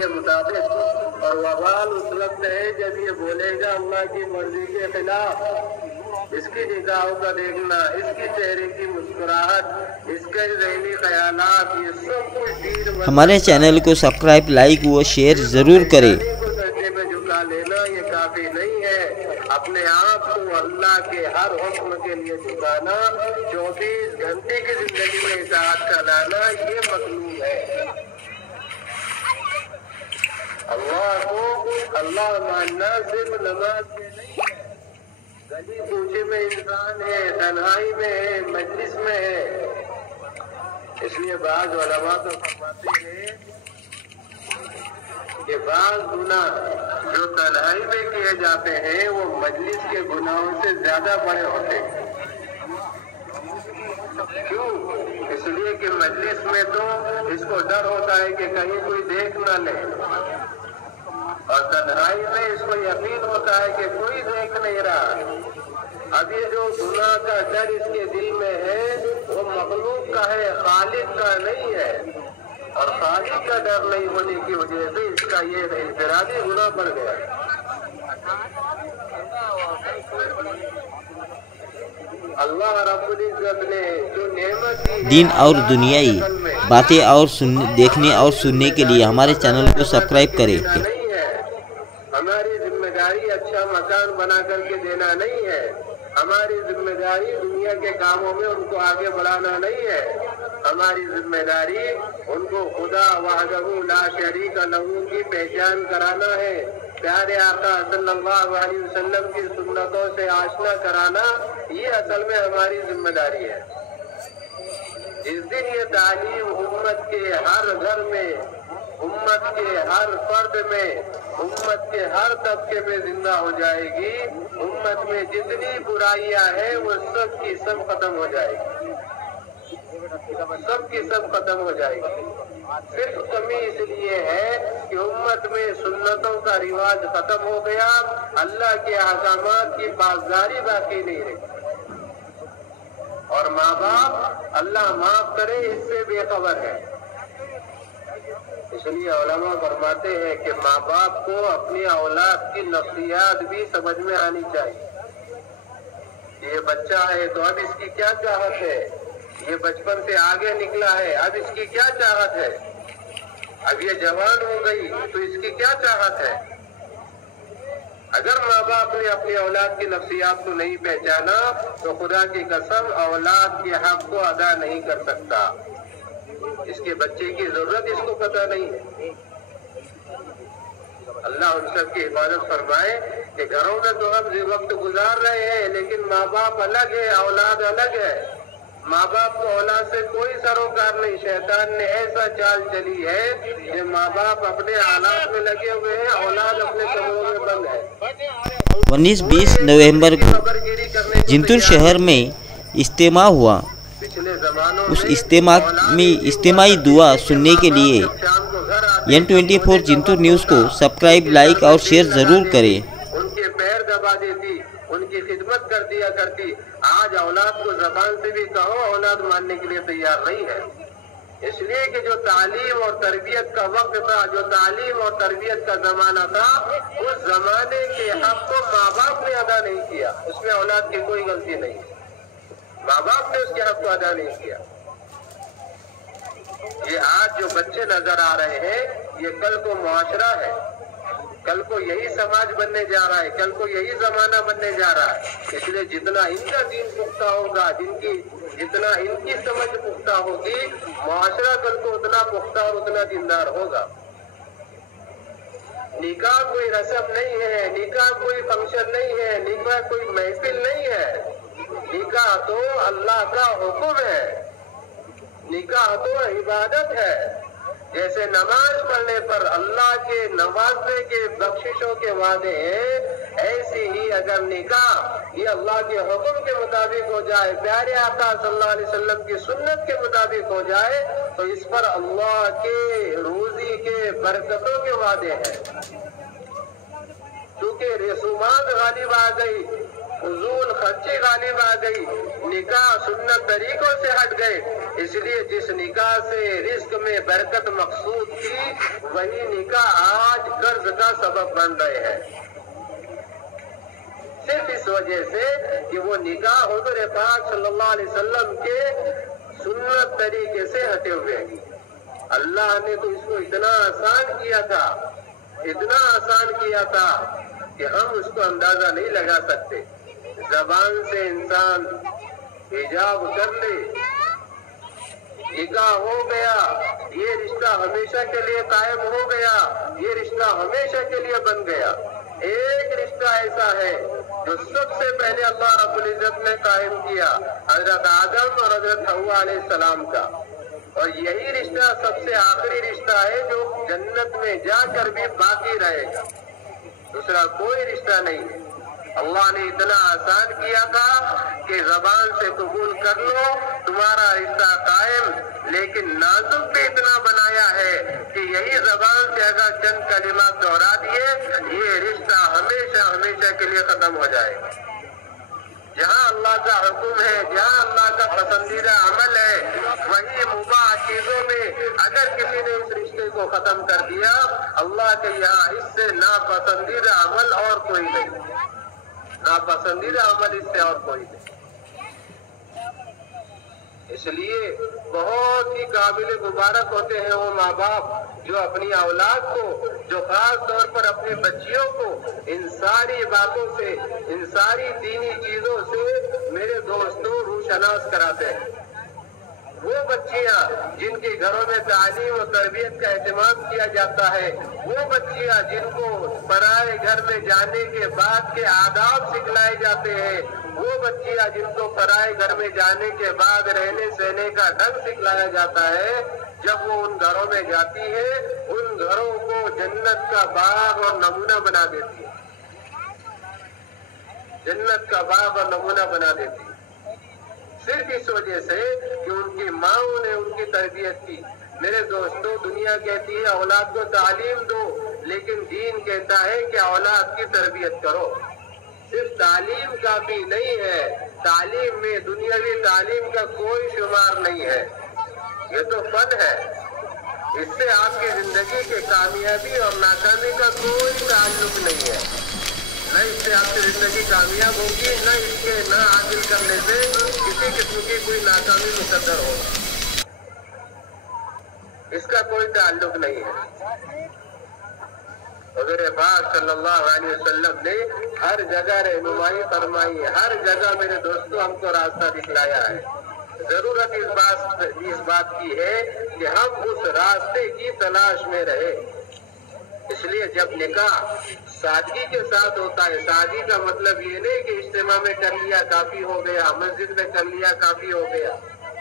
के मुताबिक, और वबाल उस वक्त है जब ये बोलेगा अल्लाह की मर्जी के खिलाफ। इसकी निगाहों का देखना, इसकी चेहरे की मुस्कुराहट, इसके ज़हनी ख्यालात, ये सब कुछ दीन हमारे चैनल को सब्सक्राइब, लाइक व शेयर ज़रूर करें। को सजदे में झुका लेना ये काफी नहीं है। अपने आप को अल्लाह के हर हुक्म के लिए झुकाना, 24 घंटे की जिंदगी में इताअत का लाना, ये मतलूब है। अल्लाह को अल्लाह मानना सिर्फ नमाज में नहीं है, गली कूचे में इंसान है, तन्हाई में है, मजलिस में है। इसलिए बाज़ उलमा तो फरमाते हैं कि बाज़ गुनाह जो तन्हाई में किए जाते हैं वो मजलिस के गुनाहों से ज्यादा बड़े होते हैं। क्यों? इसलिए कि मजलिस में तो इसको डर होता है कि कहीं कोई देख ना ले, और तन्हाई में इसको यकीन होता है कि कोई देख नहीं रहा। अब ये जो गुनाह का डर इसके दिल में है वो मखलूक का है, खालिक का नहीं है। और खालिक का डर नहीं होने की वजह से इसका ये इंफरादी गुनाह बढ़ गया। अल्लाह रब्बुल इज्जत ने जो नेमत दी है दीन और दुनियाई बातें और देखने और सुनने के लिए हमारे चैनल को सब्सक्राइब करें। नहीं है, हमारी जिम्मेदारी अच्छा मकान बना करके देना नहीं है। हमारी जिम्मेदारी दुनिया के कामों में उनको आगे बढ़ाना नहीं है। हमारी जिम्मेदारी उनको खुदा वहदहू ला शरीक लहू की पहचान कराना है, प्यारे आका सल्लल्लाहु अलैहि वसल्लम की सुन्नतों से आशना कराना, ये असल में हमारी जिम्मेदारी है। जिस दिन ये तालीम उम्मत के हर घर में, उम्मत के हर फर्द में, उम्मत के हर तबके में जिंदा हो जाएगी, उम्मत में जितनी बुराइयां हैं वो सब की सब खत्म हो जाएगी, सब की सब खत्म हो जाएगी। सिर्फ कमी इसलिए है कि उम्मत में सुन्नतों का रिवाज खत्म हो गया, अल्लाह के अहकामात की पासदारी बाकी नहीं रही। और माँ बाप अल्लाह माफ करे इससे बेखबर है। इसलिए उलमा फरमाते हैं कि माँ बाप को अपनी औलाद की नफ्सियात भी समझ में आनी चाहिए। ये बच्चा है तो अब इसकी क्या चाहत है, ये बचपन से आगे निकला है, अब इसकी क्या चाहत है, अब ये जवान हो गई तो इसकी क्या चाहत है। अगर माँ बाप ने अपनी औलाद की नफ्सियात को नहीं पहचाना तो खुदा की कसम औलाद के हक को अदा नहीं कर सकता। इसके बच्चे की जरूरत इसको पता नहीं है। अल्लाह उन सब की हिफाजत फरमाए कि घरों में तो हम वक्त गुजार रहे हैं, लेकिन माँ बाप अलग है, औलाद अलग है। माँ बाप को औलाद से कोई सरोकार नहीं। शैतान ने ऐसा चाल चली है कि माँ बाप अपने हालात में लगे हुए हैं, औलाद अपने कमरों में बंद है। 19-20 नवंबर को जिंतूर शहर में इज्तिमा हुआ। पिछले जमानों उस इज्तिमा में इज्तिमाई दुआ सुनने के लिए N24 जिंतूर न्यूज़ को सब्सक्राइब, लाइक और शेयर ज़रूर करें। उनके पैर दबा देती, उनकी खिदमत कर दिया करती। आज औलाद को जबान से भी कहो, औलाद मानने के लिए तैयार नहीं है। इसलिए कि जो तालीम और तरबियत का वक्त था, जो तालीम और तरबियत का जमाना था, उस जमाने के हक को माँ बाप ने अदा नहीं किया। उसमें औलाद की कोई गलती नहीं, माँ बाप ने उसके हक को अदा नहीं किया। ये आज जो बच्चे नजर आ रहे हैं, ये कल को मुआशरा है, कल को यही समाज बनने जा रहा है, कल को यही जमाना बनने जा रहा है। इसलिए जितना इनका दीन पुख्ता होगा, जितना इनकी समझ पुख्ता होगी, मुआशरा कल को उतना पुख्ता और उतना दीनदार होगा। निकाह कोई रस्म नहीं है, निकाह कोई फंक्शन नहीं है, निकाह कोई महफिल नहीं है। निकाह तो अल्लाह का हुक्म है, निकाह तो इबादत है। जैसे नमाज पढ़ने पर अल्लाह के नवाजने के बख्शिशों के वादे हैं, ऐसे ही अगर निकाह ये अल्लाह के हुक्म के मुताबिक हो जाए, प्यारे आका सल्लल्लाहु अलैहि वसल्लम की सुन्नत के मुताबिक हो जाए, तो इस पर अल्लाह के रोजी के बरकतों के वादे हैं। क्योंकि रसूमात गालिब आ गई, فضول خرچی غالب آ گئی، نکاح سنت طریقوں سے ہٹ گئے، اس لیے جس نکاح سے رزق میں برکت مقصود تھی وہی نکاح آج قرض کا سبب بن رہے ہیں، صرف اس وجہ سے کہ وہ نکاح حضور پاک صلی اللہ علیہ وسلم کے سنت طریقے سے ہٹے ہوئے ہیں۔ اللہ نے تو اس کو اتنا آسان کیا تھا، اتنا آسان کیا تھا کہ ہم اس کو اندازہ نہیں لگا سکتے۔ زبان سے انسان حجاب کر لے، نکاح ہو گیا، یہ رشتہ ہمیشہ کے لیے قائم ہو گیا، یہ رشتہ ہمیشہ کے لیے بن گیا۔ ایک رشتہ ایسا ہے جو سب سے پہلے اللہ رب العزت نے قائم کیا، حضرت آدم اور حضرت حوا علیہ السلام کا، اور یہی رشتہ سب سے آخری رشتہ ہے جو جنت میں جا کر بھی باقی رہے گا، دوسرا کوئی رشتہ نہیں ہے۔ اللہ نے اتنا آسان کیا تھا کہ زبان سے قبول کر لو تمہارا رشتہ قائم، لیکن نازک بھی اتنا بنایا ہے کہ یہی زبان سے اگر چند کلمات دہرا دیے یہ رشتہ ہمیشہ ہمیشہ کے لیے ختم ہو جائے گا۔ جہاں اللہ کا حکم ہے، جہاں اللہ کا پسندیدہ عمل ہے، وہی مباح چیزوں میں اگر کسی نے اس رشتے کو ختم کر دیا، اللہ کے یہاں اس سے ناپسندیدہ عمل اور کوئی نہیں، ناپسندیدہ عمل اس سے اور کوئی نہیں۔ اس لیے بہت ہی قابل مبارک ہوتے ہیں وہ ماں باپ جو اپنی اولاد کو، جو خاص طور پر اپنی بچیوں کو ان ساری باتوں سے، ان ساری دینی چیزوں سے میرے دوستوں روشناس کراتے ہیں۔ وہ بچیاں جن کے گھروں میں تعلیم و تربیت کا اہتمام کیا جاتا ہے، وہ بچیاں جن کو پرائے گھر میں جانے کے بعد کے آداب سکھلائے جاتے ہیں، وہ بچیاں جن کو پرائے گھر میں جانے کے بعد رہنے سہنے کا ڈھنگ سکھلایا جاتا ہے، جب وہ ان گھروں میں جاتی ہے ان گھروں کو جنت کا باغ اور نمونہ بنا دیتی ہے، جنت کا باغ اور نمونہ بنا دیتی ہے، صرف اس وجہ سے کہ ان کی ماں نے ان کی تربیت کی۔ میرے دوستوں، دنیا کہتی ہے اولاد کو تعلیم دو، لیکن دین کہتا ہے کہ اولاد کی تربیت کرو۔ صرف تعلیم کافی نہیں ہے، تعلیم میں دنیاوی تعلیم کا کوئی شمار نہیں ہے، یہ تو فن ہے، اس سے آپ کی زندگی کے کامیابی اور ناکامی کا کوئی تعلق نہیں ہے، نہ اس سے آپ کی زندگی کامیاب ہوگی، نہ اس کے نہ حاصل کرنے سے کسی قسم کی کوئی ناکامی مقدر ہوگی، اس کا کوئی تعلق نہیں ہے۔ حضور پاک صلی اللہ علیہ وسلم نے ہر جگہ رہنمائی فرمائی ہے، ہر جگہ میرے دوستوں ہم کو راستہ دکھلایا ہے۔ ضرورت اس بات کی ہے کہ ہم اس راستے کی تلاش میں رہے۔ اس لیے جب نکاح سادگی کے ساتھ ہوتا ہے، سادگی کا مطلب یہ نہیں کہ اجتماع میں کر لیا کافی ہو گیا، مسجد میں کر لیا کافی ہو گیا۔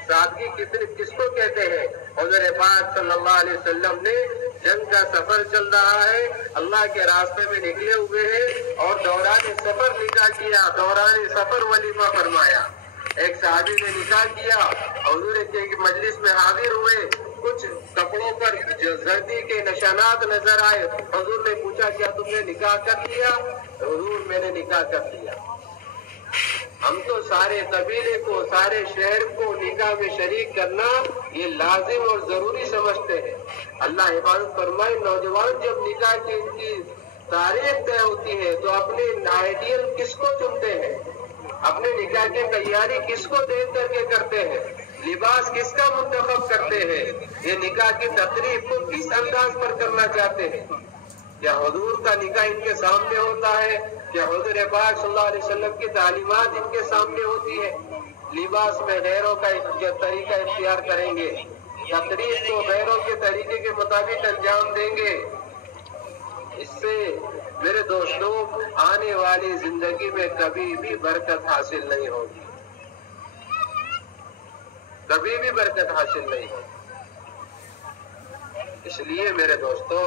سادگی کس کو کہتے ہیں؟ حضور پاک صلی اللہ علیہ وسلم نے جنگ کا سفر چل رہا ہے، اللہ کے راستے میں نکلے ہوئے ہیں اور دوران سفر نکاح کیا، دوران سفر ولیمہ فرمایا۔ ایک صحابی نے نکاح کیا، حضور کے مجلس میں حاضر ہوئے، کچھ کپڑوں پر زردی کے نشانات نظر آئے، حضور نے پوچھا کیا تم نے نکاح کر لیا؟ حضور میں نے نکاح کر لیا۔ ہم تو سارے قبیلے کو، سارے شہر کو نکاح میں شریک کرنا یہ لازم اور ضروری سمجھتے ہیں۔ اللہ حفاظت فرمائے، نوجوان جب نکاح کی ان کی تاریخ طے ہوتی ہے تو اپنے آئیڈیل کس کو چنتے ہیں، اپنے نکاح کی تیاری کس کو دیکھ کر کے کرتے ہیں، لباس کس کا منتخب کرتے ہیں، یہ نکاح کی تقریب کو کس انداز پر کرنا چاہتے ہیں۔ کیا حضور کا نکاح ان کے سامنے ہوتا ہے؟ کیا حضور پاک صلی اللہ علیہ وسلم کی تعلیمات ان کے سامنے ہوتی ہے؟ لباس میں غیروں کا طریقہ اختیار کریں گے، تقریب کو غیروں کے طریقے کے مطابق انجام دیں گے، اس سے میرے دوستوں آنے والی زندگی میں کبھی بھی برکت حاصل نہیں ہوگی، کبھی بھی برکت حاصل نہیں ہوگی۔ اس لیے میرے دوستوں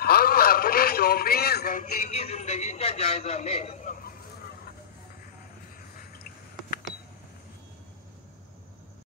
ہم اپنی 24 گھنٹے کی زندگی کا جائزہ لیں،